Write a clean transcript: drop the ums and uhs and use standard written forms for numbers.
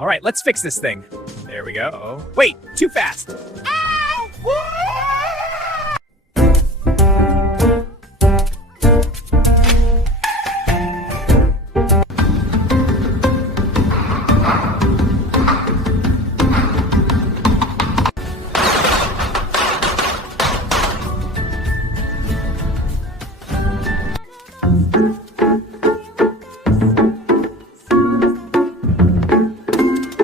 All right, let's fix this thing. There we go. Wait, too fast. Ow!